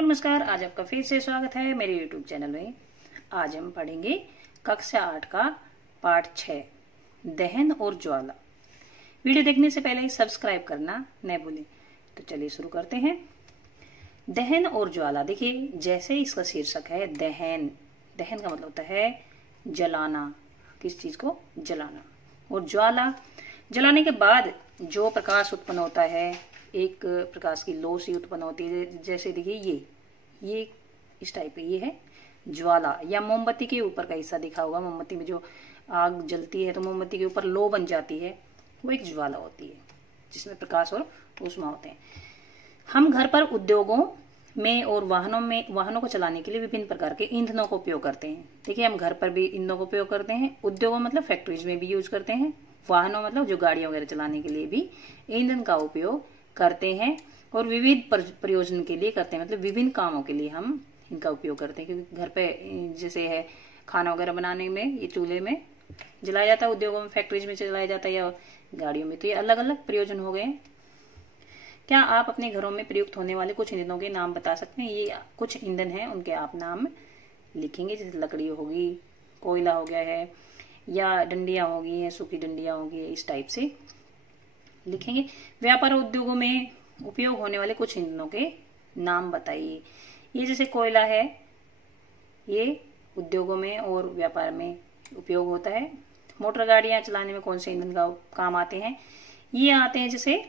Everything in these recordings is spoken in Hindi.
हेलो नमस्कार, आज आपका फिर से स्वागत है मेरे YouTube चैनल में। आज हम पढ़ेंगे कक्षा 8 का पाठ 6 दहन और ज्वाला। वीडियो देखने से पहले सब्सक्राइब करना न भूलें। तो चलिए शुरू करते हैं। दहन और ज्वाला। देखिए, जैसे इसका शीर्षक है दहन। दहन का मतलब होता है जलाना, किस चीज को जलाना। और ज्वाला, जलाने के बाद जो प्रकाश उत्पन्न होता है, एक प्रकाश की लो सी उत्पन्न होती है। जैसे देखिए ये इस टाइप पे ये है ज्वाला, या मोमबत्ती के ऊपर का हिस्सा दिखा होगा। मोमबत्ती में जो आग जलती है तो मोमबत्ती के ऊपर लो बन जाती है, वो एक ज्वाला होती है जिसमें प्रकाश और ऊष्मा होते हैं। हम घर पर, उद्योगों में और वाहनों को चलाने के लिए विभिन्न प्रकार के ईंधनों का उपयोग करते हैं। देखिए, हम घर पर भी ईंधनों का उपयोग करते हैं, उद्योगों मतलब फैक्ट्रीज में भी यूज करते हैं, वाहनों मतलब जो गाड़ियां वगैरह चलाने के लिए भी ईंधन का उपयोग करते हैं, और विविध प्रयोजन के लिए करते हैं, मतलब विभिन्न कामों के लिए हम इनका उपयोग करते हैं। क्योंकि घर पे जैसे है खाना वगैरह बनाने में ये चूल्हे में जलाया जाता है, उद्योगों में फैक्ट्रीज में जलाया जाता है, या गाड़ियों में। तो ये अलग अलग प्रयोजन हो गए। क्या आप अपने घरों में प्रयुक्त होने वाले कुछ ईंधनों के नाम बता सकते हैं? ये कुछ ईंधन हैं, उनके आप नाम लिखेंगे। जैसे लकड़ी होगी, कोयला हो गया है, या डंडियां होगी, या सूखी डंडियां होगी, इस टाइप से लिखेंगे। व्यापार और उद्योगों में उपयोग होने वाले कुछ ईंधनों के नाम बताइए। ये जैसे कोयला है, ये उद्योगों में और व्यापार में उपयोग होता है। मोटर गाड़ियां चलाने में कौन से ईंधन का काम आते हैं? ये आते हैं जैसे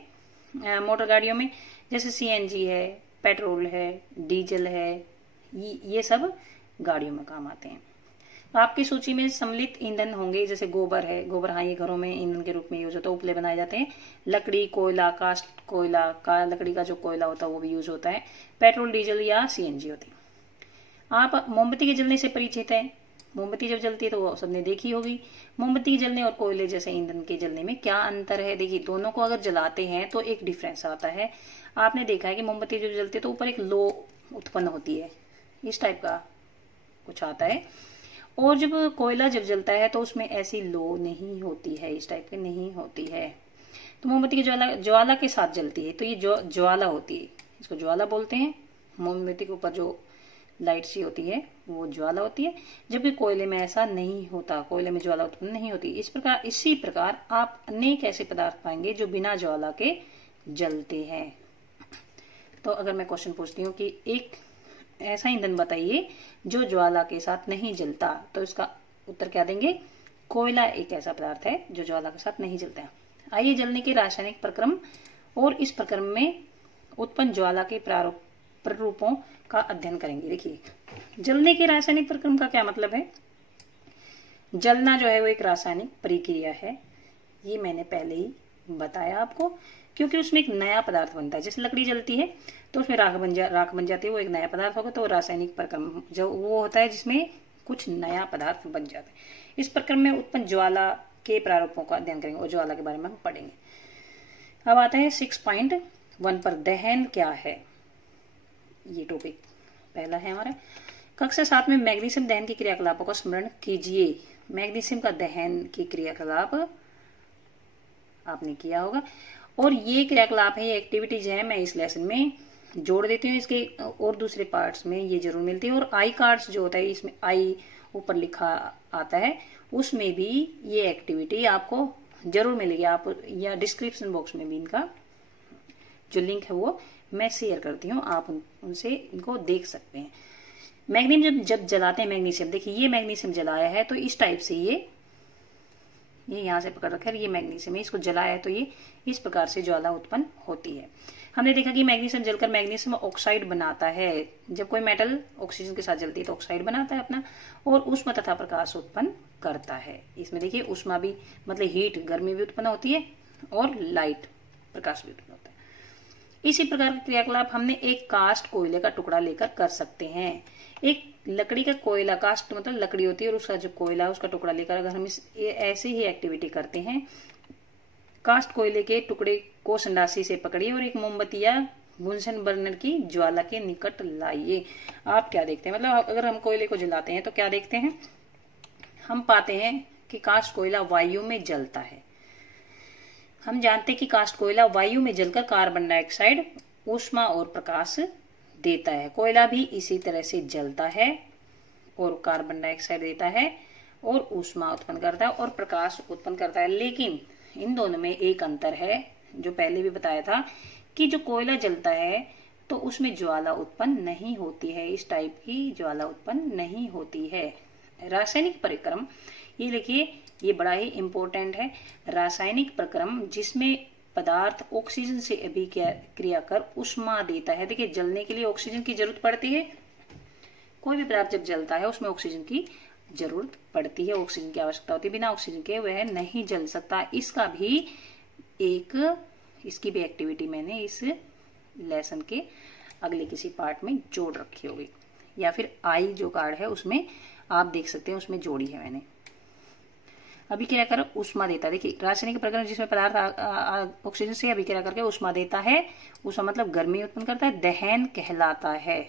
मोटर गाड़ियों में जैसे सीएनजी है, पेट्रोल है, डीजल है, ये सब गाड़ियों में काम आते हैं। आपकी सूची में सम्मिलित ईंधन होंगे, जैसे गोबर है। गोबर, हाँ, ये घरों में ईंधन के रूप में यूज होता है, उपले बनाए जाते हैं। लकड़ी, कोयला, कास्ट कोयला का, लकड़ी का जो कोयला होता है वो भी यूज होता है। पेट्रोल, डीजल या सीएनजी होती है। आप मोमबत्ती के जलने से परिचित हैं। मोमबत्ती जब जलती है तो वो सबने देखी होगी। मोमबत्ती के जलने और कोयले जैसे ईंधन के जलने में क्या अंतर है? देखिए, दोनों को अगर जलाते हैं तो एक डिफरेंस आता है। आपने देखा है कि मोमबत्ती जब जलती है तो ऊपर एक लो उत्पन्न होती है, इस टाइप का कुछ आता है। और जब कोयला जब जलता है तो उसमें ऐसी लो नहीं होती है, इस टाइप की नहीं होती है। तो मोमबत्ती की ज्वाला के साथ जलती है तो ये ज्वाला होती है, इसको ज्वाला बोलते हैं। मोमबत्ती के ऊपर जो लाइट सी होती है वो ज्वाला होती है, जबकि कोयले में ऐसा नहीं होता, कोयले में ज्वाला उत्पन्न नहीं होती। इसी प्रकार आप अनेक ऐसे पदार्थ पाएंगे जो बिना ज्वाला के जलते हैं। तो अगर मैं क्वेश्चन पूछती हूँ कि एक ऐसा ईंधन बताइए जो ज्वाला के साथ नहीं जलता, तो इसका उत्तर क्या देंगे? कोयला एक ऐसा पदार्थ है जो ज्वाला के साथ नहीं जलता है। आइए जलने के रासायनिक प्रक्रम और इस प्रक्रम में उत्पन्न ज्वाला के प्रारूपों का अध्ययन करेंगे। देखिए, जलने के रासायनिक प्रक्रम का क्या मतलब है? जलना जो है वो एक रासायनिक प्रक्रिया है, ये मैंने पहले ही बताया आपको। क्योंकि उसमें एक नया पदार्थ बनता है, जैसे लकड़ी जलती है तो उसमें राख बन जाती है, वो एक नया पदार्थ होगा। तो रासायनिक प्रक्रम जो वो होता है जिसमें कुछ नया पदार्थ बन जाता है। इस प्रक्रम में उत्पन्न ज्वाला के प्रारूपों का अध्ययन करेंगे और ज्वाला के बारे में हम पढ़ेंगे। अब आता है 6.1 पर, दहन क्या है? ये टॉपिक पहला है हमारा। कक्षा 7 में मैग्नीशियम दहन की क्रियाकलापों का स्मरण कीजिए। मैग्नीशियम का दहन की क्रियाकलाप आपने किया होगा, और ये क्रियाकलाप है, ये एक्टिविटीज है, मैं इस लेसन में जोड़ देती हूँ। इसके और दूसरे पार्ट्स में ये जरूर मिलती है। और आई कार्ड्स जो होता है, इसमें आई ऊपर लिखा आता है, उसमें भी ये एक्टिविटी आपको जरूर मिलेगी। आप या डिस्क्रिप्शन बॉक्स में भी इनका जो लिंक है वो मैं शेयर करती हूँ, आप उनसे इनको देख सकते हैं। मैग्नीशियम जब जलाते हैं, मैग्नीशियम, देखिए ये मैग्नीशियम जलाया है तो इस टाइप से ये यहाँ से पकड़ रखा है, ये मैग्नीशियम है, इसको जलाया है तो ये इस प्रकार से ज्वाला उत्पन्न होती है। हमने देखा कि मैग्नीशियम जलकर मैग्नीशियम ऑक्साइड बनाता है। जब कोई मेटल ऑक्सीजन के साथ जलती है तो ऑक्साइड बनाता है अपना, और उष्मा तथा प्रकाश उत्पन्न करता है। इसमें देखिए उष्मा भी मतलब हीट, गर्मी भी उत्पन्न होती है, और लाइट, प्रकाश भी उत्पन्न होता है। इसी प्रकार के क्रियाकलाप हमने एक कास्ट कोयले का टुकड़ा लेकर कर सकते हैं। एक लकड़ी का कोयला, कास्ट मतलब लकड़ी होती है, और उसका जो कोयला उसका टुकड़ा लेकर अगर हम ऐसे ही एक्टिविटी करते हैं, कास्ट कोयले के टुकड़े को संडासी से पकड़िए और एक मोमबत्ती या बुनसन बर्नर की ज्वाला के निकट लाइए। आप क्या देखते हैं? मतलब अगर हम कोयले को जलाते हैं तो क्या देखते हैं? हम पाते हैं कि कास्ट कोयला वायु में जलता है। हम जानते हैं कि कास्ट कोयला वायु में जलकर कार्बन डाइऑक्साइड, ऊष्मा और प्रकाश देता है। कोयला भी इसी तरह से जलता है और कार्बन डाइऑक्साइड देता है और ऊष्मा उत्पन्न करता है और प्रकाश उत्पन्न करता है। लेकिन इन दोनों में एक अंतर है, जो पहले भी बताया था कि जो कोयला जलता है तो उसमें ज्वाला उत्पन्न नहीं होती है, इस टाइप की ज्वाला उत्पन्न नहीं होती है। रासायनिक परिक्रम, ये देखिए ये बड़ा ही इंपॉर्टेंट है। रासायनिक परिक्रम जिसमें पदार्थ ऑक्सीजन से अभिक्रिया कर ऊष्मा देता है। देखिए जलने के लिए ऑक्सीजन की जरूरत पड़ती है, कोई भी पदार्थ जब जलता है उसमें ऑक्सीजन की जरूरत पड़ती है, ऑक्सीजन की आवश्यकता होती है, बिना ऑक्सीजन के वह नहीं जल सकता। इसकी भी एक्टिविटी मैंने इस लेसन के अगले किसी पार्ट में जोड़ रखी होगी, या फिर आई जो कार्ड है उसमें आप देख सकते हैं, उसमें जोड़ी है मैंने। अभिक्रिया कर ऊष्मा देता है। देखिए रासायनिक प्रक्रिया जिसमें पदार्थ ऑक्सीजन से अभिक्रिया करके ऊष्मा देता है, ऊष्मा मतलब गर्मी उत्पन्न करता है, दहन कहलाता है।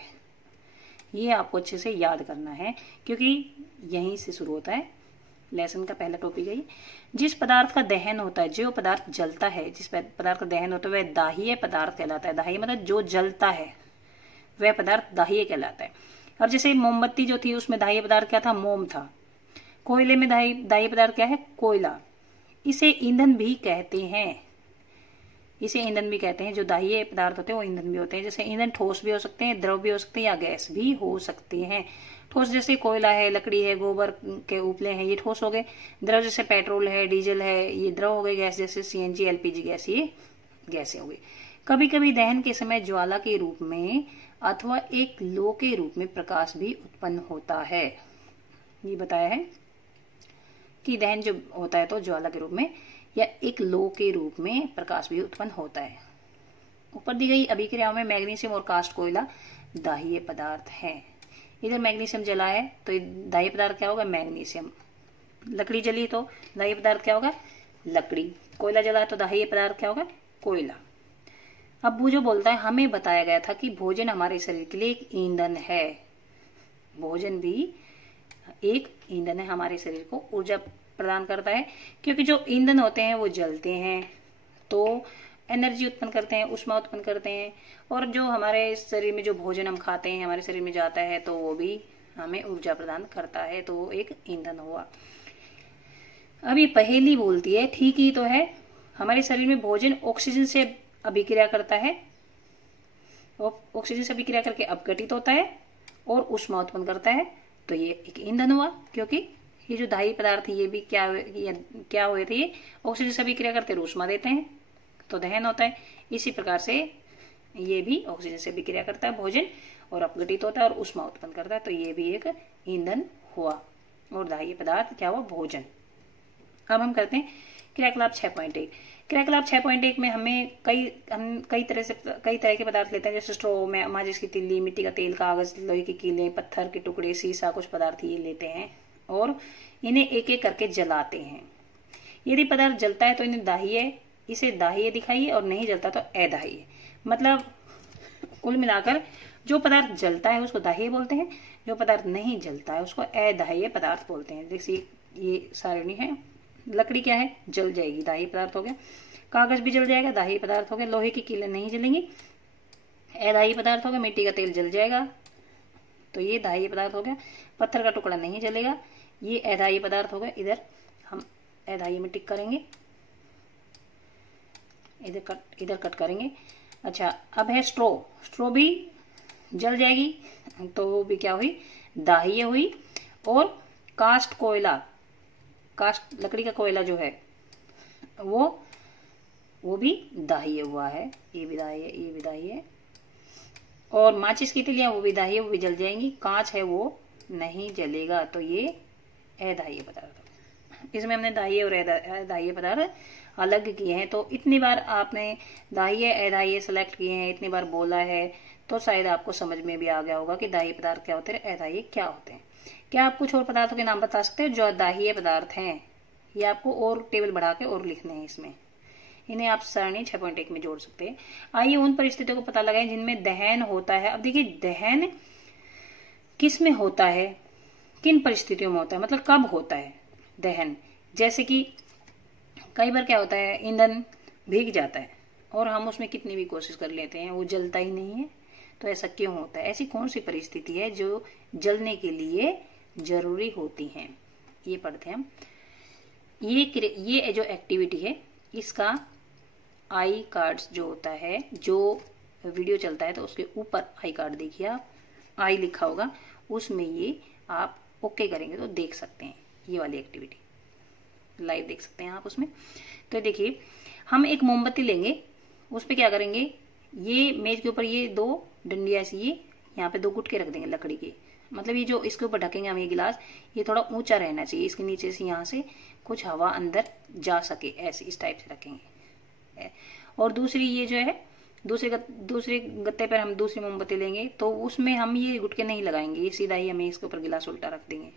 ये आपको अच्छे से याद करना है क्योंकि यहीं से शुरू होता है लेसन का पहला टॉपिक है। जिस पदार्थ का दहन होता है, जो पदार्थ जलता है, जिस पदार्थ का दहन होता है वह दाह्य पदार्थ कहलाता है। दाह्य मतलब जो जलता है वह पदार्थ दाह्य कहलाता है। अब जैसे मोमबत्ती जो थी उसमें दाह्य पदार्थ क्या था, मोम था। कोयले में दाह्य पदार्थ क्या है, कोयला। इसे ईंधन भी कहते हैं, इसे ईंधन भी कहते हैं। जो दाह्य पदार्थ होते हैं वो ईंधन भी होते हैं। जैसे ईंधन ठोस भी हो सकते हैं, द्रव भी हो सकते हैं, या गैस भी हो सकते हैं। ठोस जैसे कोयला है, लकड़ी है, गोबर के उपले हैं, ये ठोस हो गए। द्रव जैसे पेट्रोल है, डीजल है, ये द्रव हो गए। गैस जैसे सीएनजी, एलपीजी गैस, ये गैसें हो गई। कभी कभी दहन के समय ज्वाला के रूप में अथवा एक लो के रूप में प्रकाश भी उत्पन्न होता है। ये बताया है कि दहन जो होता है तो ज्वाला के रूप में या एक लो के रूप में प्रकाश भी उत्पन्न होता है। ऊपर दी गई अभिक्रियाओं में मैग्नीशियम और कास्ट कोयला दाह्य पदार्थ है। इधर मैग्नीशियम जला है तो दाह्य पदार्थ क्या होगा, मैग्नीशियम। लकड़ी जली तो दाह्य पदार्थ क्या होगा, लकड़ी। कोयला जला है तो दाह्य पदार्थ क्या होगा, कोयला। अब वो जो बोलता है, हमें बताया गया था कि भोजन हमारे शरीर के लिए एक ईंधन है। भोजन भी एक ईंधन है, हमारे शरीर को ऊर्जा प्रदान करता है। क्योंकि जो ईंधन होते हैं वो जलते हैं तो एनर्जी उत्पन्न करते हैं, ऊष्मा उत्पन्न करते हैं। और जो हमारे शरीर में जो भोजन हम खाते हैं हमारे शरीर में जाता है तो वो भी हमें ऊर्जा प्रदान करता है, तो वो एक ईंधन हुआ। अब ये पहेली बोलती है, ठीक ही तो है, हमारे शरीर में भोजन ऑक्सीजन से अभिक्रिया करता है, ऑक्सीजन से अभिक्रिया करके अपघटित होता है और ऊष्मा उत्पन्न करता है, तो ये एक ईंधन हुआ। क्योंकि ये जो दाह्य पदार्थ ये भी क्या हुए थे, ये ऑक्सीजन से अभिक्रिया करते ऊष्मा देते हैं तो दहन होता है। इसी प्रकार से ये भी ऑक्सीजन से अभिक्रिया करता है भोजन और अपघटित होता है और ऊष्मा उत्पन्न करता है, तो ये भी एक ईंधन हुआ। और दाह्य पदार्थ क्या हुआ, भोजन। अब हम करते हैं क्रियाकलाप 6.1। क्रियाकलाप 6.1 में हम कई तरह के पदार्थ लेते हैं, जैसे स्ट्रो, माचिस की तिल्ली, मिट्टी का तेल, कागज, लोहे की कीलें, पत्थर के टुकड़े, शीशा, कुछ पदार्थ ये लेते हैं और इन्हें एक एक करके जलाते हैं। यदि पदार्थ जलता है तो इसे दाह्य दिखाइए और नहीं जलता तो अदाह्य। मतलब कुल मिलाकर जो पदार्थ जलता है उसको दाह्य बोलते हैं, जो पदार्थ नहीं जलता है उसको अदाह्य पदार्थ बोलते हैं। जैसे ये सारणी है, लकड़ी क्या है, जल जाएगी, दाह्य पदार्थ हो गया। कागज भी जल जाएगा, दाह्य पदार्थ हो गया। लोहे की कीलें नहीं जलेंगी, अदाह्य पदार्थ हो गया। मिट्टी का तेल जल जाएगा तो ये दाह्य पदार्थ हो गया। पत्थर का टुकड़ा नहीं जलेगा, ये अदाह्य पदार्थ हो गया। इधर हम अदाह्य में टिक करेंगे, इधर कट करेंगे। अच्छा, अब है स्ट्रो भी जल जाएगी तो वो भी क्या हुई, दाह्य हुई। और कास्ट कोयला, कास्ट लकड़ी का कोयला जो है वो भी दाह्य हुआ है, ये भी दाह्य, ये भी दाह्य। और माचिस की तिलियां वो भी दाह्य, वो भी जल जाएंगी। कांच है वो नहीं जलेगा, तो ये अदाह्य पदार्थ। इसमें हमने दाह्य और अदाह्य पदार्थ अलग किए हैं। तो इतनी बार आपने दाह्य अदाह्य सेलेक्ट किए हैं, इतनी बार बोला है, तो शायद आपको समझ में भी आ गया होगा कि दाह्य पदार्थ क्या होते हैं, अदाह्य क्या होते हैं। क्या आप कुछ और पदार्थों के नाम बता सकते हैं जो दाह्य पदार्थ हैं? ये आपको और टेबल बढ़ा के और लिखने हैं इसमें, इन्हें आप सारणी 6.1 में जोड़ सकते हैं। आइए उन परिस्थितियों को पता लगाएं जिनमें दहन होता है। अब देखिए दहन किस में होता है, किन परिस्थितियों में होता है, मतलब कब होता है दहन। जैसे कि कई बार क्या होता है, ईंधन भीग जाता है और हम उसमें कितनी भी कोशिश कर लेते हैं वो जलता ही नहीं है, तो ऐसा क्यों होता है? ऐसी कौन सी परिस्थिति है जो जलने के लिए जरूरी होती है? ये पढ़ते हैं हम। ये जो एक्टिविटी है इसका आई कार्ड्स जो होता है, जो वीडियो चलता है तो उसके ऊपर आई कार्ड देखिए आप, आई लिखा होगा, उसमें ये आप ओके करेंगे तो देख सकते हैं। ये वाली एक्टिविटी लाइव देख सकते हैं आप उसमें। तो देखिए हम एक मोमबत्ती लेंगे, उस पर क्या करेंगे, ये मेज के ऊपर ये 2 डंडियां ऐसी ये यहाँ पे 2 गुटके रख देंगे लकड़ी के। मतलब ये जो इसके ऊपर ढकेंगे हम ये गिलास, ये थोड़ा ऊंचा रहना चाहिए, इसके नीचे से यहाँ से कुछ हवा अंदर जा सके, ऐसे इस टाइप से रखेंगे। और दूसरी ये जो है दूसरे गत्ते पर हम दूसरी मोमबत्ती लेंगे, तो उसमें हम ये गुटके नहीं लगाएंगे, ये सीधा ही हमें इसके ऊपर गिलास उल्टा रख देंगे।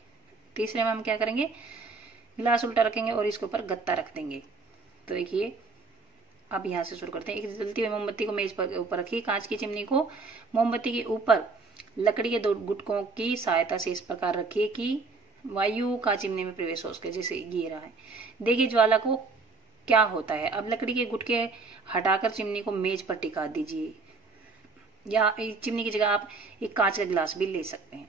तीसरे में हम क्या करेंगे, गिलास उल्टा रखेंगे और इसके ऊपर गत्ता रख देंगे। तो देखिए अब यहाँ से शुरू करते हैं। एक जलती हुई मोमबत्ती को मेज पर ऊपर रखिए, कांच की चिमनी को मोमबत्ती के ऊपर लकड़ी के 2 गुटकों की सहायता से इस प्रकार रखिए कि वायु का चिमनी में प्रवेश हो सके, जैसे ये रहा है। देखिए ज्वाला को क्या होता है। अब लकड़ी के गुटके हटाकर चिमनी को मेज पर टिका दीजिए, या चिमनी की जगह आप एक कांच का गिलास भी ले सकते हैं।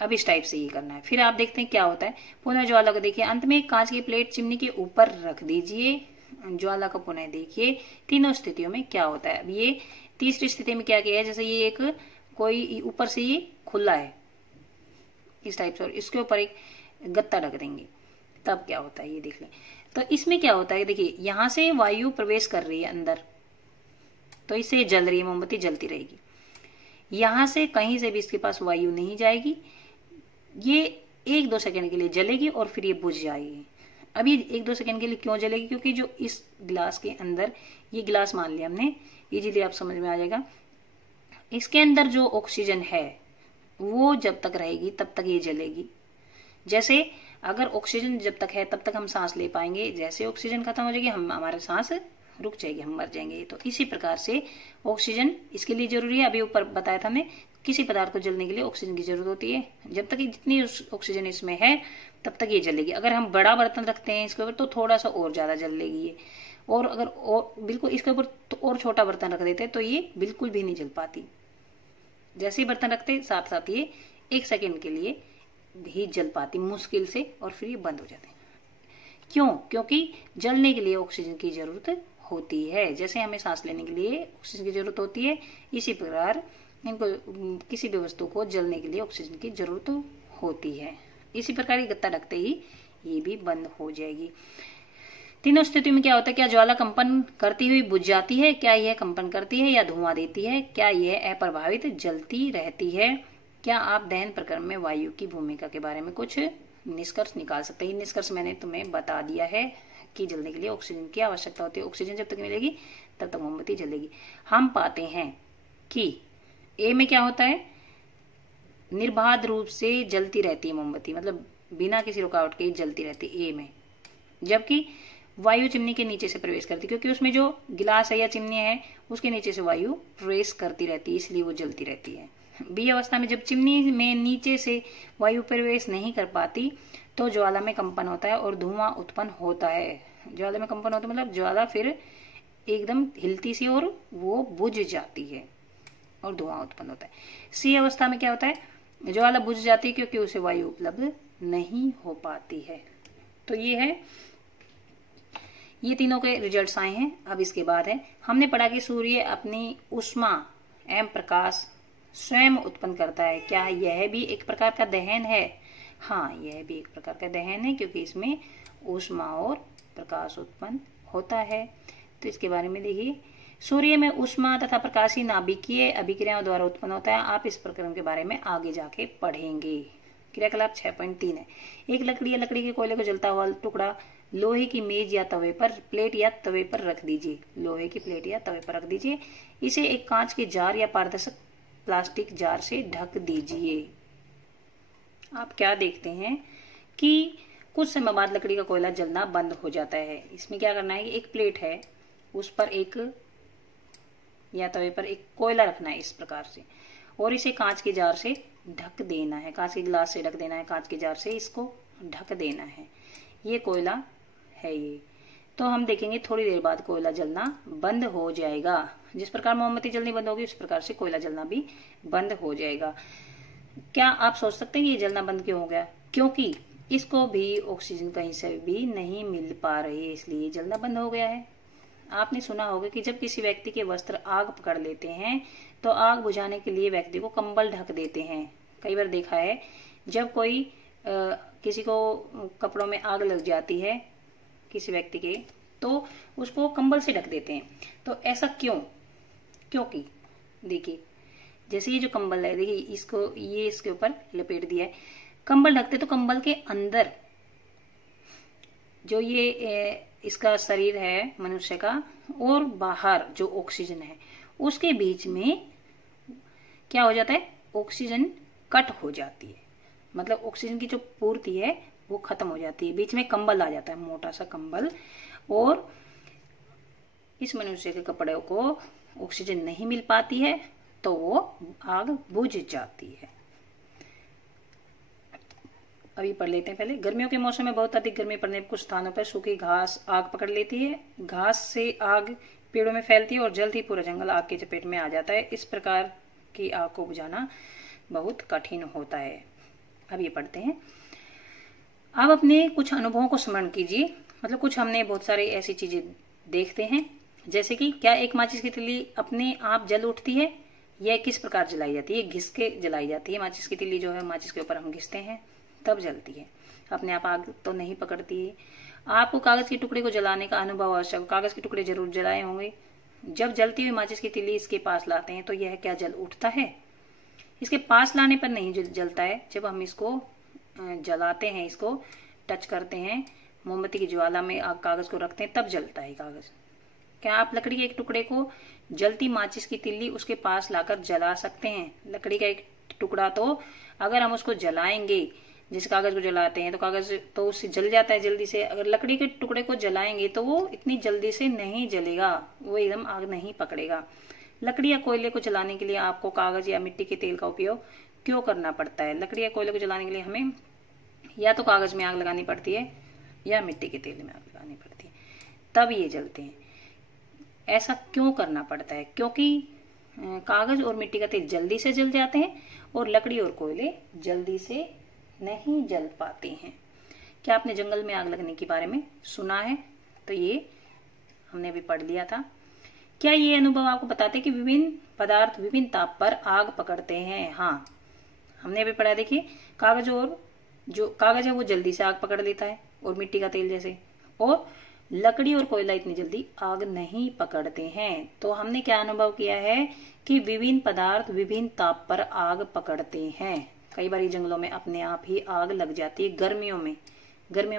अब इस टाइप से ये करना है। फिर आप देखते हैं क्या होता है। पुनः ज्वाला को देखिए, अंत में एक कांच की प्लेट चिमनी के ऊपर रख दीजिए। ज्वाला को पुनः देखिए, तीनों स्थितियों में क्या होता है। अब ये तीसरी स्थिति में क्या किया है, जैसे ये एक कोई ऊपर से ये खुला है इस टाइप से, और इसके ऊपर एक गत्ता रख देंगे, तब क्या होता है ये देख लें। तो इसमें क्या होता है, देखिए यहां से वायु प्रवेश कर रही है अंदर, तो इससे जल रही है, मोमबत्ती जलती रहेगी। यहां से कहीं से भी इसके पास वायु नहीं जाएगी, ये 1-2 सेकंड के लिए जलेगी और फिर ये बुझ जाएगी। अभी 1-2 सेकंड के लिए क्यों जलेगी, क्योंकि जो इस गिलास के अंदर, ये गिलास मान लिया हमने, इजीली आप समझ में आ जाएगा, इसके अंदर जो ऑक्सीजन है वो जब तक रहेगी तब तक ये जलेगी। जैसे अगर ऑक्सीजन जब तक है तब तक हम सांस ले पाएंगे, जैसे ऑक्सीजन खत्म हो जाएगी हमारे सांस रुक जाएगी, हम मर जाएंगे। तो इसी प्रकार से ऑक्सीजन इसके लिए जरूरी है। अभी ऊपर बताया था हमने, किसी पदार्थ को जलने के लिए ऑक्सीजन की जरूरत होती है। जब तक जितनी ऑक्सीजन इसमें है तब तक ये जलेगी। अगर हम बड़ा बर्तन रखते हैं इसके ऊपर तो थोड़ा सा और ज्यादा जल लेगी ये, और अगर और बिल्कुल इसके ऊपर तो और छोटा बर्तन रख देते तो ये बिल्कुल भी नहीं जल पाती। जैसे ही बर्तन रखते साथ साथ ये 1 सेकंड के लिए भी जल पाती मुश्किल से, और फिर ये बंद हो जाते हैं। क्यों? क्योंकि जलने के लिए ऑक्सीजन की जरूरत होती है। जैसे हमें सांस लेने के लिए ऑक्सीजन की जरूरत होती है, इसी प्रकार इनको किसी भी वस्तु को जलने के लिए ऑक्सीजन की जरूरत होती है। इसी प्रकार ये गत्ता रखते ही ये भी बंद हो जाएगी। तीनों स्थिति में क्या होता है, क्या ज्वाला कंपन करती हुई बुझ जाती है, क्या यह कंपन करती है या धुआं देती है, क्या यह अप्रभावित जलती रहती है, क्या आप दहन प्रक्रम में वायु की भूमिका के बारे में कुछ निष्कर्ष निकाल सकते हैं। निष्कर्ष मैंने तुम्हें बता दिया है कि जलने के लिए ऑक्सीजन की आवश्यकता होती है। ऑक्सीजन जब तक मिलेगी तब तक मोमबत्ती जलेगी। हम पाते हैं कि ए में क्या होता है, निर्बाध रूप से जलती रहती है मोमबत्ती, मतलब बिना किसी रुकावट के जलती रहती है ए में। जबकि वायु चिमनी के नीचे से प्रवेश करती है, क्योंकि उसमें जो गिलास है या चिमनी है उसके नीचे से वायु प्रवेश करती रहती है, इसलिए वो जलती रहती है। बी अवस्था में जब चिमनी में नीचे से वायु प्रवेश नहीं कर पाती तो ज्वाला में कंपन होता है और धुआं उत्पन्न होता है। ज्वाला में कंपन होता है मतलब ज्वाला फिर एकदम हिलती सी और वो बुझ जाती है और धुआं उत्पन्न होता है। सी अवस्था में क्या होता है, ज्वाला बुझ जाती है क्योंकि उसे वायु उपलब्ध नहीं हो पाती है। तो ये तीनों के रिजल्ट्स आए हैं। अब इसके बाद है, हमने पढ़ा कि सूर्य अपनी ऊष्मा एवं प्रकाश स्वयं उत्पन्न करता है। क्या यह भी एक प्रकार का दहन है? हाँ, यह भी एक प्रकार का दहन है, क्योंकि इसमें ऊष्मा और प्रकाश उत्पन्न होता है। तो इसके बारे में देखिए, सूर्य में ऊष्मा तथा प्रकाशीय नाभिकीय अभिक्रियाओं द्वारा उत्पन्न होता है। आप इस प्रक्रम के बारे में आगे जाके पढ़ेंगे। क्रियाकलाप 6.3 है। एक लकड़ी या लकड़ी के कोयले को जलता हुआ टुकड़ा लोहे की मेज या तवे पर, प्लेट या तवे पर रख दीजिए। लोहे की प्लेट या तवे पर रख दीजिए। इसे एक कांच के जार या पारदर्शक प्लास्टिक जार से ढक दीजिए। आप क्या देखते हैं कि कुछ समय बाद लकड़ी का कोयला जलना बंद हो जाता है। इसमें क्या करना है कि एक प्लेट है, उस पर एक या तवे पर एक कोयला रखना है इस प्रकार से, और इसे कांच के जार से ढक देना है। कांच के गिलास से ढक देना है, कांच के जार से इसको ढक देना है। ये कोयला है ये। तो हम देखेंगे थोड़ी देर बाद कोयला जलना बंद हो जाएगा। जिस प्रकार मोमबत्ती जलनी बंद होगी उस प्रकार से कोयला जलना भी बंद हो जाएगा। क्या आप सोच सकते हैं कि ये जलना बंद क्यों हो गया? क्योंकि इसको भी ऑक्सीजन कहीं से भी नहीं मिल पा रही है, इसलिए जलना बंद हो गया है। आपने सुना होगा कि जब किसी व्यक्ति के वस्त्र आग पकड़ लेते हैं तो आग बुझाने के लिए व्यक्ति को कंबल ढक देते हैं। कई बार देखा है जब कोई किसी को कपड़ों में आग लग जाती है किसी व्यक्ति के, तो उसको कंबल से ढक देते हैं। तो ऐसा क्यों? क्योंकि देखिए, जैसे ये जो कंबल है, देखिए इसको ये इसके ऊपर लपेट दिया है, कंबल ढकते तो कंबल के अंदर जो ये इसका शरीर है मनुष्य का और बाहर जो ऑक्सीजन है उसके बीच में क्या हो जाता है? ऑक्सीजन कट हो जाती है, मतलब ऑक्सीजन की जो पूर्ति है वो खत्म हो जाती है। बीच में कंबल आ जाता है, मोटा सा कंबल, और इस मनुष्य के कपड़े को ऑक्सीजन नहीं मिल पाती है तो वो आग बुझ जाती है। अभी पढ़ लेते हैं पहले। गर्मियों के मौसम में बहुत अधिक गर्मी पड़ने पर कुछ स्थानों पर सूखी घास आग पकड़ लेती है। घास से आग पेड़ों में फैलती है और जल्द ही पूरा जंगल आग की चपेट में आ जाता है। इस प्रकार की आग को बुझाना बहुत कठिन होता है। अब ये पढ़ते हैं। आप अपने कुछ अनुभवों को स्मरण कीजिए, मतलब कुछ हमने बहुत सारे ऐसी चीजें देखते हैं, जैसे कि क्या एक माचिस की तिल्ली अपने आप जल उठती है? यह किस प्रकार जलाई जाती है? घिस के जलाई जाती है। माचिस की तिल्ली जो है, माचिस के ऊपर हम घिसते हैं तब जलती है, अपने आप आग तो नहीं पकड़ती है। आपको कागज के टुकड़े को जलाने का अनुभव आवश्यक। कागज के टुकड़े जरूर जलाए होंगे। जब जलती हुई माचिस की तिल्ली इसके पास लाते हैं तो यह क्या जल उठता है? इसके पास लाने पर नहीं जलता है। जब हम इसको जलाते हैं, इसको टच करते हैं, मोमबत्ती की ज्वाला में कागज को रखते हैं, तब जलता है कागज। क्या आप लकड़ी के एक टुकड़े को जलती माचिस की तिल्ली उसके पास लाकर जला सकते हैं? लकड़ी का एक टुकड़ा तो अगर हम उसको जलाएंगे, जिस कागज को जलाते हैं तो कागज तो उससे जल जाता है जल्दी से। अगर लकड़ी के टुकड़े को जलाएंगे तो वो इतनी जल्दी से नहीं जलेगा, वो एकदम आग नहीं पकड़ेगा। लकड़ी या कोयले को जलाने के लिए आपको कागज या मिट्टी के तेल का उपयोग क्यों करना पड़ता है? लकड़ी या कोयले को जलाने के लिए हमें या तो कागज में आग लगानी पड़ती है या मिट्टी के तेल में आग लगानी पड़ती है, तब ये जलते हैं। ऐसा क्यों करना पड़ता है? क्योंकि कागज और मिट्टी का तेल जल्दी से जल जाते हैं और लकड़ी और कोयले जल्दी से नहीं जल पाते हैं। क्या आपने जंगल में आग लगने के बारे में सुना है? तो ये हमने भी पढ़ लिया था। क्या ये अनुभव आपको बताते हैं कि विभिन्न पदार्थ विभिन्न ताप पर आग पकड़ते हैं? हाँ, हमने भी पढ़ा। देखिए, कागज और जो कागज है वो जल्दी से आग पकड़ लेता है, और मिट्टी का तेल जैसे, और लकड़ी और कोयला इतनी जल्दी आग नहीं पकड़ते हैं। तो हमने क्या अनुभव किया है कि विभिन्न पदार्थ विभिन्न ताप पर आग पकड़ते हैं। कई बार जंगलों में अपने आप ही आग लग जाती है। गर्मियों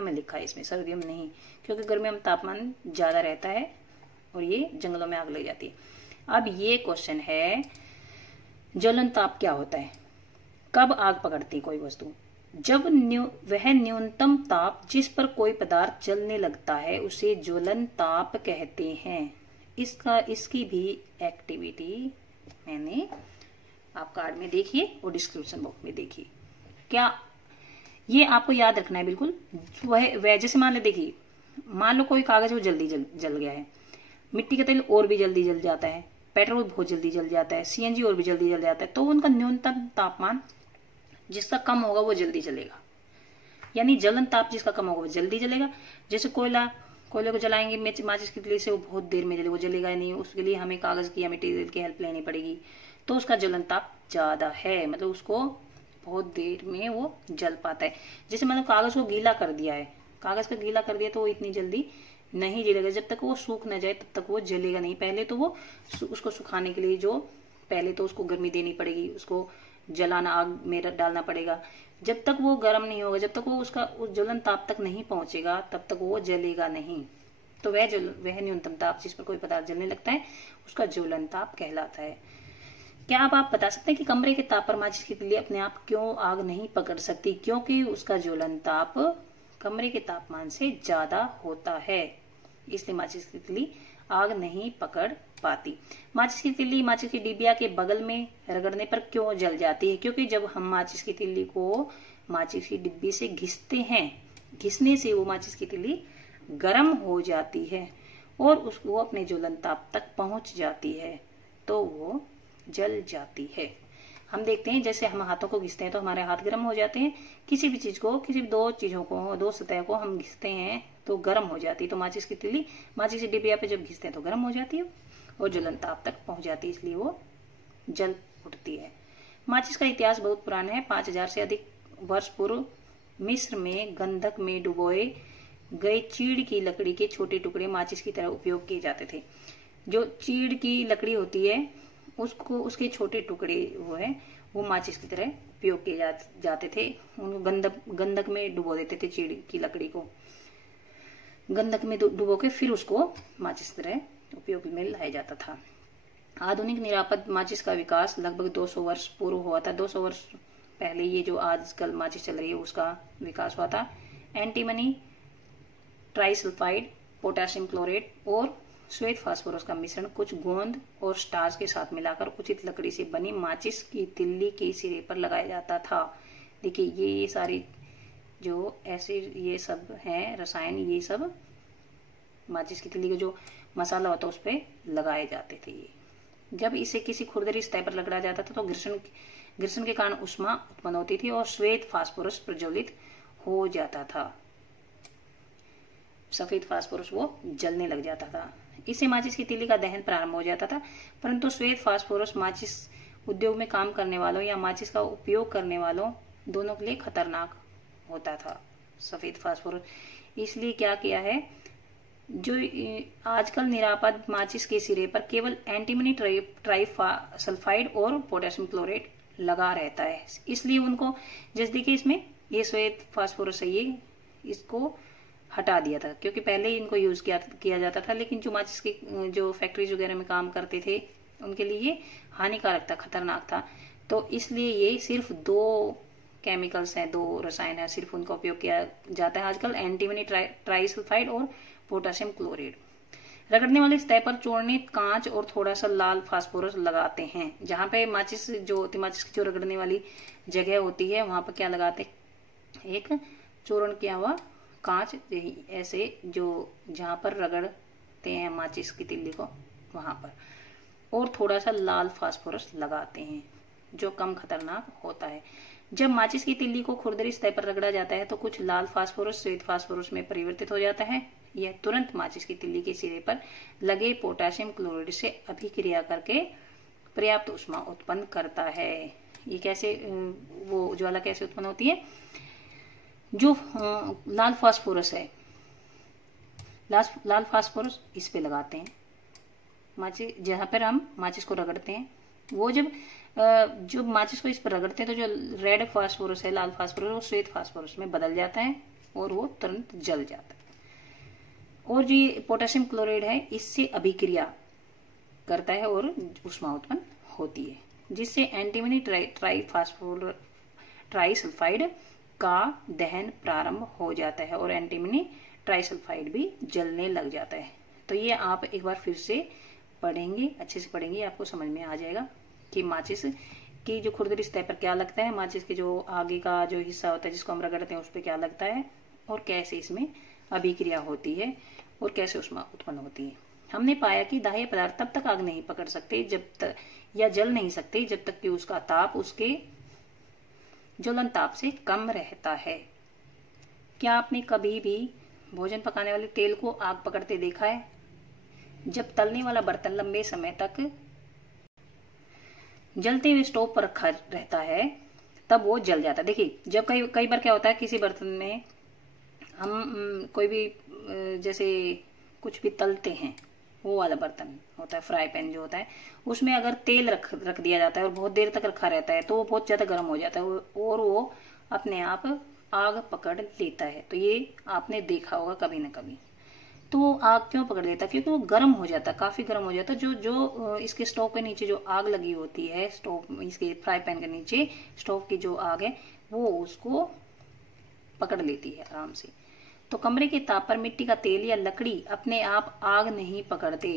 में लिखा है इसमें, सर्दियों में नहीं, क्योंकि गर्मियों में तापमान ज्यादा रहता है और ये जंगलों में आग लग जाती है। अब ये क्वेश्चन है, ज्वलन ताप क्या होता है? कब आग पकड़ती है कोई वस्तु? जब वह न्यूनतम ताप जिस पर कोई पदार्थ जलने लगता है उसे ज्वलन ताप कहते हैं। इसकी भी एक्टिविटी मैंने आप कार्ड में देखिए और डिस्क्रिप्शन बॉक्स में देखिए। क्या ये आपको याद रखना है बिल्कुल। वह जैसे मान लो, देखिए, मान लो कोई कागज वो जल्दी जल गया है, मिट्टी का तेल और भी जल्दी जल जाता है, पेट्रोल बहुत जल्दी जल जाता है, सीएनजी और भी जल्दी जल जाता है, तो उनका न्यूनतम तापमान जिसका कम होगा वो जल्दी जलेगा, यानी जलन ताप जिसका कम होगा वो जल्दी जलेगा। जैसे कोयले को जलाएंगे माचिस की तिल्ली से, वो बहुत देर में वो जलेगा नहीं, उसके लिए हमें कागज की या मिट्टी तेल की हेल्प लेनी पड़ेगी, तो उसका जलन ताप ज्यादा है, मतलब उसको बहुत देर में वो जल पाता है। जैसे मतलब कागज को गीला कर दिया है, कागज को गीला कर दिया तो वो इतनी जल्दी नहीं जलेगा, जब तक वो सूख न जाए तब तक वो जलेगा नहीं। पहले तो वो उसको सुखाने के लिए पहले तो उसको गर्मी देनी पड़ेगी, उसको जलाना, आग में डालना पड़ेगा। जब तक वो गर्म नहीं होगा, जब तक वो उसका उस ज्वलन ताप तक नहीं पहुंचेगा, तब तक वो जलेगा नहीं। तो वह न्यूनतम ताप जिस पर कोई पदार्थ जलने लगता है उसका ज्वलन ताप कहलाता है। क्या आप बता सकते हैं कि कमरे के ताप पर माचिस की तिल्ली अपने आप क्यों आग नहीं पकड़ सकती? क्योंकि उसका ज्वलन ताप कमरे के तापमान से ज्यादा होता है, इसलिए माचिस की तिल्ली आग नहीं पकड़ पाती। माचिस की तिल्ली माचिस की डिबिया के बगल में रगड़ने पर क्यों जल जाती है? क्योंकि जब हम माचिस की तिल्ली को माचिस की डिब्बी से घिसते हैं, घिसने से वो माचिस की तिल्ली गर्म हो जाती है और उसको अपने ज्वलन ताप तक पहुंच जाती है तो वो जल जाती है। हम देखते हैं जैसे हम हाथों को घिसते हैं तो हमारे हाथ गर्म हो जाते हैं। किसी भी चीज को, किसी भी दो चीजों को, दो सतह को हम घिसते हैं तो गर्म हो जाती है। तो माचिस की तिल्ली माचिस की डिबिया पे जब घिसते हैं तो गर्म हो जाती है और ज्वलन ताप तक पहुंच जाती है, इसलिए वो जल उठती है। माचिस का इतिहास बहुत पुराना है। 5000 से अधिक वर्ष पूर्व मिस्र में गंधक में डुबोए गए चीड़ की लकड़ी के छोटे टुकड़े माचिस की तरह उपयोग किए जाते थे। जो चीड़ की लकड़ी होती है उसको, उसके छोटे टुकड़े वो माचिस की तरह उपयोग किए जाते थे। उनको गंधक में डुबो देते थे, चीड़ की लकड़ी को गंधक में डुबो के फिर उसको माचिस की तरह उपयोग में लाया जाता था। आधुनिक निरापद माचिस का विकास लगभग 200 वर्ष पूर्व हुआ था। 200 वर्ष पहले ये जो आजकल माचिस चल रही है उसका विकास हुआ था। एंटीमनी, ट्राइसल्फाइड, पोटेशियम क्लोरेट और श्वेत फास्फोरस का मिश्रण कुछ गोंद और स्टार्च के साथ मिलाकर उचित लकड़ी से बनी माचिस की तिल्ली के सिरे पर लगाया जाता था। देखिए ये सारी जो एसिड ये सब है रसायन, ये सब माचिस की तिल्ली का जो मसाला होता है उस पर लगाए जाते थे। ये जब इसे किसी खुरदरी सतह पर रगड़ा जाता था तो घर्षण के कारण उष्मा उत्पन्न होती थी और श्वेत फास्फोरस प्रज्वलित हो जाता था। सफेद फास्फोरस वो जलने लग जाता था। इससे माचिस की तिल्ली का दहन प्रारंभ हो जाता था। परंतु श्वेत फास्फोरस माचिस उद्योग में काम करने वालों या माचिस का उपयोग करने वालों दोनों के लिए खतरनाक होता था। सफेद फास्फोरस इसलिए क्या किया है, जो आजकल निरापद माचिस के सिरे पर केवल एंटीमनी ट्राइसल्फाइड और पोटेशियम क्लोरेट लगा रहता है, इसलिए उनको जैसे देखिए इसमें ये श्वेत फास्फोरस है, ये इसको हटा दिया था क्योंकि पहले ही इनको यूज किया जाता था। लेकिन जो माचिस की जो फैक्ट्रीज वगैरह में काम करते थे उनके लिए ये हानिकारक था, खतरनाक था। तो इसलिए ये सिर्फ 2 केमिकल्स हैं, 2 रसायन है, सिर्फ उनका उपयोग किया जाता है आजकल, एंटीमनी ट्राइसल्फाइड और पोटेशियम क्लोराइड। रगड़ने वाले सतह पर चूर्णित कांच और थोड़ा सा लाल फास्फोरस लगाते हैं। जहां पे माचिस जो होती है, माचिस की जो रगड़ने वाली जगह होती है वहां पर क्या लगाते हैं, एक चूर्ण किया हुआ कांच ऐसे जो जहां पर रगड़ते हैं माचिस की तिल्ली को वहां पर, और थोड़ा सा लाल फास्फोरस लगाते हैं जो कम खतरनाक होता है। जब माचिस की तिल्ली को खुरदरी सतह पर रगड़ा जाता है तो कुछ लाल फास्फोरस श्वेत फास्फोरस में परिवर्तित हो जाता है। यह तुरंत माचिस की तिल्ली के सिरे पर लगे पोटेशियम क्लोराइड से अभिक्रिया करके पर्याप्त ऊष्मा उत्पन्न करता है। ये कैसे, वो ज्वाला कैसे उत्पन्न होती है, जो लाल फास्फोरस है, लाल फास्फोरस इस पे लगाते हैं माचिस, जहां पर हम माचिस को रगड़ते हैं, वो जब माचिस को इस पर रगड़ते हैं तो जो रेड फास्फोरस है, लाल फास्फोरस, वो श्वेत फास्फोरस में बदल जाता है और वो तुरंत जल जाता है। और जो ये पोटेशियम क्लोराइड है इससे अभिक्रिया करता है और ऊष्मा उत्पन्न होती है, जिससे एंटीमनी ट्राइसल्फाइड का दहन प्रारंभ हो जाता है और एंटीमनी ट्राइसल्फाइड भी जलने लग जाता है। तो ये आप एक बार फिर से पढ़ेंगे, अच्छे से पढ़ेंगे, आपको समझ में आ जाएगा कि माचिस की जो खुरदरी सतह पर क्या लगता है, माचिस के जो आगे का जो हिस्सा होता है जिसको हम रगड़ते हैं उस पर क्या लगता है और कैसे इसमें अभिक्रिया होती है और कैसे ऊष्मा उत्पन्न होती है। हमने पाया कि दाह्य पदार्थ तब तक आग नहीं पकड़ सकते जब तक, या जल नहीं सकते जब तक कि उसका ताप उसके ज्वलन ताप से कम रहता है। क्या आपने कभी भी भोजन पकाने वाले तेल को आग पकड़ते देखा है? जब तलने वाला बर्तन लंबे समय तक जलते हुए स्टोव पर रखा रहता है तब वो जल जाता है। देखिए जब कई बार क्या होता है, किसी बर्तन में हम कोई भी जैसे कुछ भी तलते हैं, वो वाला बर्तन होता है, फ्राई पैन जो होता है, उसमें अगर तेल रख दिया जाता है और बहुत देर तक रखा रहता है तो वो बहुत ज्यादा गर्म हो जाता है और वो अपने आप आग पकड़ लेता है। तो ये आपने देखा होगा कभी ना कभी। तो वो आग क्यों पकड़ लेता है? क्योंकि वो गर्म हो जाता है, काफी गर्म हो जाता है। जो इसके स्टोव के नीचे जो आग लगी होती है, स्टोव इसके फ्राई पैन के नीचे स्टोव की जो आग है वो उसको पकड़ लेती है आराम से। तो कमरे के ताप पर मिट्टी का तेल या लकड़ी अपने आप आग नहीं पकड़ते।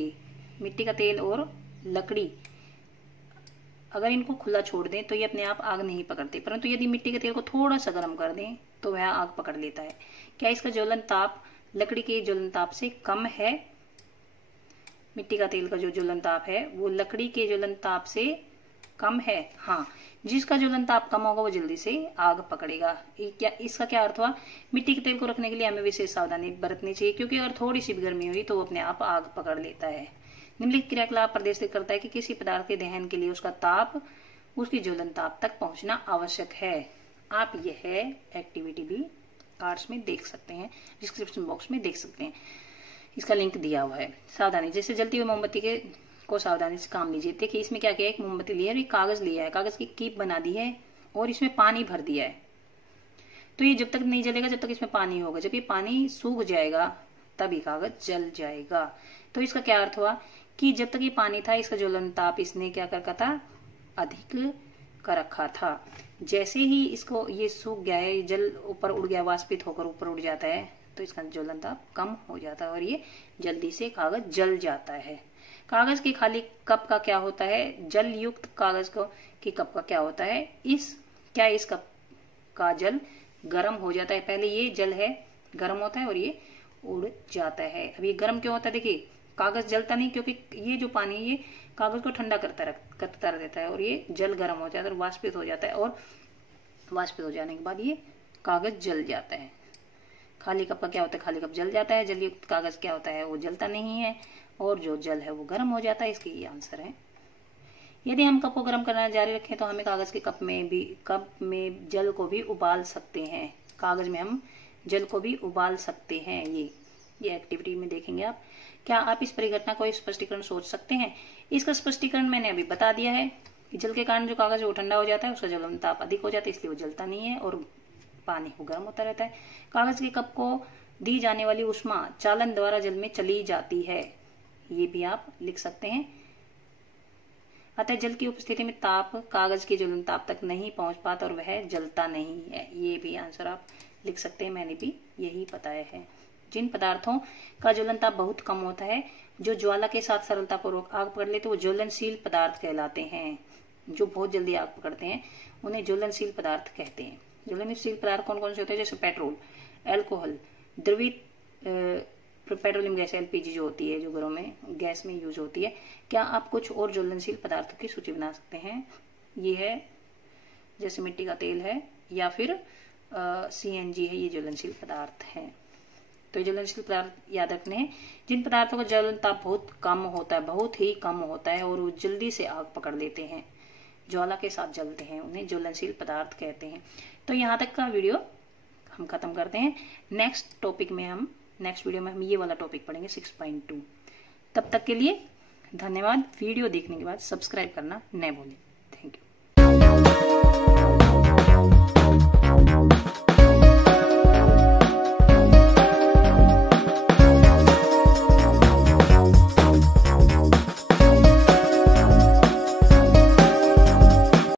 मिट्टी का तेल और लकड़ी अगर इनको खुला छोड़ दें तो ये अपने आप आग नहीं पकड़ते, परंतु यदि मिट्टी के तेल को थोड़ा सा गर्म कर दें तो वह आग पकड़ लेता है। क्या इसका ज्वलन ताप लकड़ी के ज्वलन ताप से कम है, मिट्टी का तेल का जो ज्वलन ताप है वो लकड़ी के ज्वलन ताप से कम है। हाँ, जिसका ज्वलन ताप कम होगा वो जल्दी से आग पकड़ेगा। क्या इसका क्या अर्थ हुआ? मिट्टी के तेल को रखने के लिए हमें विशेष सावधानी बरतनी चाहिए, क्योंकि अगर थोड़ी सी भी गर्मी हुई तो वो अपने आप आग पकड़ लेता है। निम्नलिखित क्रियाकलाप प्रदर्शित करता है कि किसी पदार्थ के दहन के लिए उसका ताप उसकी ज्वलन ताप तक पहुंचना आवश्यक है। आप यह एक्टिविटी भी कार्ड्स में देख सकते हैं, डिस्क्रिप्शन बॉक्स में देख सकते हैं, इसका लिंक दिया हुआ है। सावधानी, जैसे जलती हुई मोमबत्ती के को सावधानी से काम लीजिए। देखिए इसमें क्या किया है, एक मोमबत्ती लिया है और एक कागज लिया है, कागज की कीप बना दी है और इसमें पानी भर दिया है। तो ये जब तक नहीं जलेगा जब तक इसमें पानी होगा, जब ये पानी सूख जाएगा तभी कागज जल जाएगा। तो इसका क्या अर्थ हुआ कि जब तक ये पानी था इसका ज्वलन ताप इसने क्या कर रखा था, अधिक कर रखा था। जैसे ही इसको ये सूख गया है, जल ऊपर उड़ गया, वाष्पित होकर ऊपर उड़ जाता है, तो इसका ज्वलन ताप कम हो जाता है और ये जल्दी से कागज जल जाता है। कागज के खाली कप का क्या होता है, जल युक्त कागज को की कप का क्या होता है, इस कप का जल गर्म हो जाता है। पहले ये जल है गर्म होता है और ये उड़ जाता है। अब ये गर्म क्यों होता है? देखिए कागज जलता नहीं, क्योंकि ये जो पानी ये कागज को ठंडा करता रहता है और ये जल गर्म हो जाता है और वाष्पित हो जाता है, और वाष्पित हो जाने के बाद ये कागज जल जाता है। खाली कप का क्या होता है, खाली कप जल जाता है। जलयुक्त कागज क्या होता है, वो जलता नहीं है और जो जल है वो गर्म हो जाता है। इसके ये आंसर है। यदि हम कप को गर्म करना जारी रखें तो हमें कागज के कप में जल को भी उबाल सकते हैं। कागज में हम जल को भी उबाल सकते हैं। ये एक्टिविटी में देखेंगे आप। क्या आप इस परिघटना को स्पष्टीकरण सोच सकते हैं? इसका स्पष्टीकरण मैंने अभी बता दिया है कि जल के कारण जो कागज है वो ठंडा हो जाता है, उसका ज्वलन ताप अधिक हो जाता है, इसलिए वो जलता नहीं है और पानी को गर्म होता रहता है। कागज के कप को दी जाने वाली ऊष्मा चालन द्वारा जल में चली जाती है, ये भी आप लिख सकते हैं। अतः जल की उपस्थिति में ताप कागज के ज्वलन ताप तक नहीं पहुंच पाता और वह जलता नहीं है, ये भी आंसर आप लिख सकते हैं। मैंने भी यही बताया है। जिन पदार्थों का ज्वलन ताप बहुत कम होता है, जो ज्वाला के साथ सरलतापूर्वक आग पकड़ लेते, वो ज्वलनशील पदार्थ कहलाते हैं। जो बहुत जल्दी आग पकड़ते हैं उन्हें ज्वलनशील पदार्थ कहते हैं। ज्वलनशील पदार्थ कौन कौन से होते हैं? जैसे पेट्रोल, अल्कोहल, द्रवित पेट्रोलियम गैस एलपीजी जो होती है, जो घरों में गैस में यूज होती है। क्या आप कुछ और ज्वलनशील पदार्थों की सूची बना सकते हैं? ये है जैसे मिट्टी का तेल है या फिर सीएनजी है, ये ज्वलनशील पदार्थ हैं। तो ज्वलनशील पदार्थ याद रखने हैं जिन पदार्थों का ज्वलन ताप बहुत कम होता है, बहुत ही कम होता है और वो जल्दी से आग पकड़ लेते हैं, ज्वाला के साथ जलते हैं, उन्हें ज्वलनशील पदार्थ कहते हैं। तो यहाँ तक का वीडियो हम खत्म करते हैं। नेक्स्ट वीडियो में हम ये वाला टॉपिक पढ़ेंगे 6.2। तब तक के लिए धन्यवाद। वीडियो देखने के बाद सब्सक्राइब करना न भूलें।